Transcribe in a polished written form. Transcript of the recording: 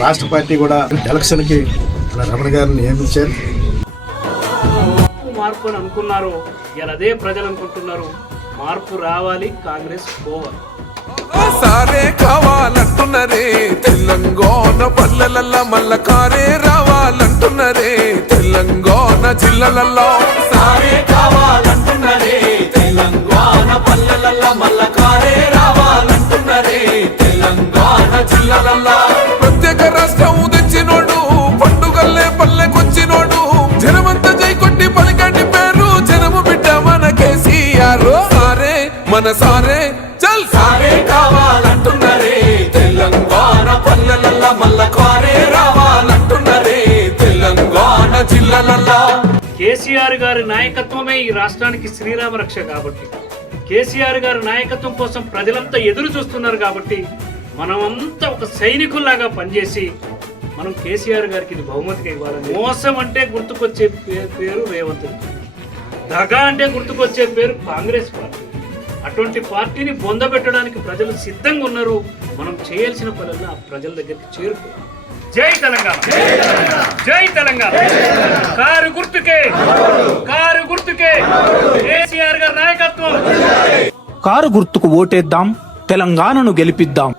రాష్ట్ర పార్టీ కూడా ఎలక్షన్ కి రమణ గారిని నియమించారు. మార్పు అని అనుకున్నారు, ఇలా అదే ప్రజలు అనుకుంటున్నారు. మార్పు రావాలి, కాంగ్రెస్ పోవాలి. సారే కావాలంటున్నారే తెలంగాణ పల్లెలల్ల మల్ల కారే రావాలంటున్నారే తెలంగాణ జిల్లాలలో. సారే కావాలంటున్నారే తెలంగాణ పల్లెలల్ల మల్ల కారే రావాలంటున్నారే తెలంగాణ జిల్లాలలో. ప్రత్యేక రాష్ట్రం తెచ్చినోడు, పండుగల్లే పల్లెకొచ్చినోడు, జనమంతా జై కొట్టి పలికండి పేరు జనము బిడ్డ మన కేసీఆర్. సారే మన సారే చల్ సారే కావాలంటున్నారే తెలంగాణ పల్లెలల్ల మల్ల కారే రావాలంటున్నారే తెలంగాణ జిల్లాలలో. కేసీఆర్ గారి నాయకత్వమే ఈ రాష్ట్రానికి శ్రీరామ రక్ష కాబట్టి, కేసీఆర్ గారి నాయకత్వం కోసం ప్రజలంతా ఎదురు చూస్తున్నారు కాబట్టి, మనమంతా ఒక సైనికుల్లాగా పనిచేసి మనం కేసీఆర్ గారికి ఇది బహుమతిగా ఇవ్వాలని. మోసం అంటే గుర్తుకొచ్చే పేరు రేవంత్ రెడ్డి, దగా అంటే గుర్తుకొచ్చే పేరు కాంగ్రెస్ పార్టీ. అటువంటి పార్టీని బొందబెట్టడానికి ప్రజలు సిద్ధంగా ఉన్నారు. మనం చేయాల్సిన పనులను ఆ ప్రజల దగ్గరికి చేరుకోవాలి. జై తెలంగాణ, జై తెలంగాణ. కారు గుర్తుకే, కారు గుర్తుకే కేసీఆర్ గారి నాయకత్వం. కారు గుర్తుకు ఓటేద్దాం, తెలంగాణను గెలిపిద్దాం.